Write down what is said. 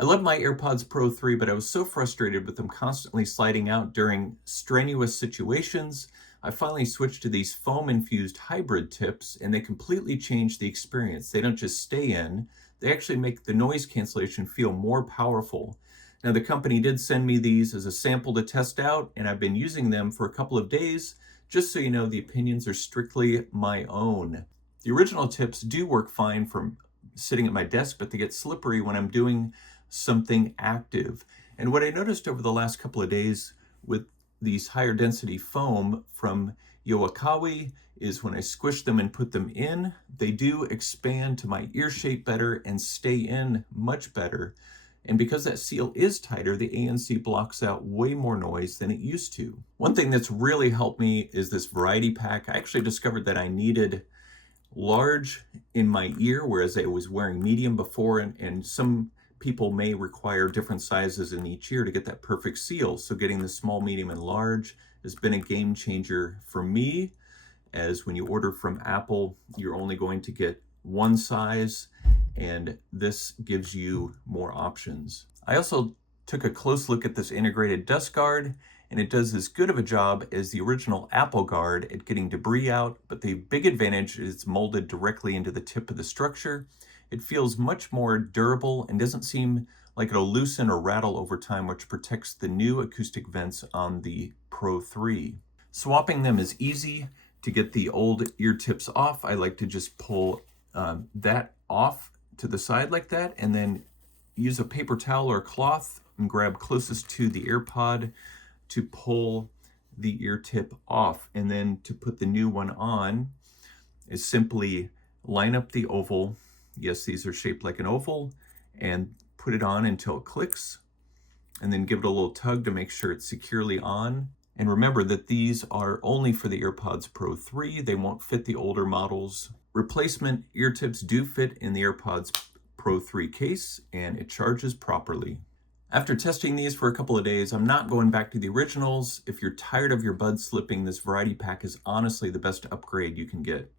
I love my AirPods Pro 3, but I was so frustrated with them constantly sliding out during strenuous situations. I finally switched to these foam-infused hybrid tips, and they completely change the experience. They don't just stay in, they actually make the noise cancellation feel more powerful. Now, the company did send me these as a sample to test out, and I've been using them for a couple of days. Just so you know, the opinions are strictly my own. The original tips do work fine from sitting at my desk, but they get slippery when I'm doing something active. And what I noticed over the last couple of days with these higher density foam from Yuwakayi is when I squish them and put them in, they do expand to my ear shape better and stay in much better. And because that seal is tighter, the ANC blocks out way more noise than it used to. One thing that's really helped me is this variety pack. I actually discovered that I needed large in my ear, whereas I was wearing medium before, and some people may require different sizes in each ear to get that perfect seal. So getting the small, medium, and large has been a game changer for me, as when you order from Apple, you're only going to get one size, and this gives you more options. I also took a close look at this integrated dust guard, and it does as good of a job as the original Apple guard at getting debris out, but the big advantage is it's molded directly into the tip of the structure. It feels much more durable and doesn't seem like it'll loosen or rattle over time, which protects the new acoustic vents on the Pro 3. Swapping them is easy. To get the old ear tips off, I like to just pull that off to the side like that, and then use a paper towel or a cloth and grab closest to the AirPod to pull the ear tip off. And then to put the new one on is simply line up the oval. Yes, these are shaped like an oval, and put it on until it clicks, and then give it a little tug to make sure it's securely on. And remember that these are only for the AirPods Pro 3. They won't fit the older models. Replacement ear tips do fit in the AirPods Pro 3 case, and it charges properly. After testing these for a couple of days, I'm not going back to the originals. If you're tired of your buds slipping, this variety pack is honestly the best upgrade you can get.